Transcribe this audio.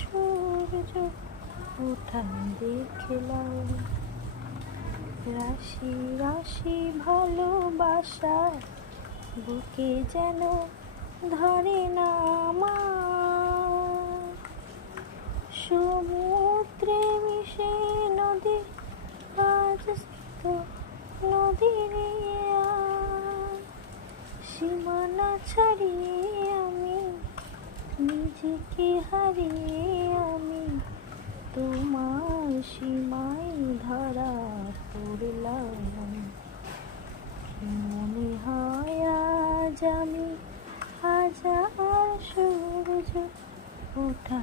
সূর্য ওঠা দেখলাম, রাশি রাশি ভালোবাসা বুকে যেন ধরে না আমার। সমুদ্রে মিশে নদী আজ তো নদীর সীমানা ছাড়িয়ে আমি নিজেকে হারিয়ে আমি তোমার সীমায় ধরা পড়লাম। মনে হয় আজ আমি হাজার সূর্য ওঠা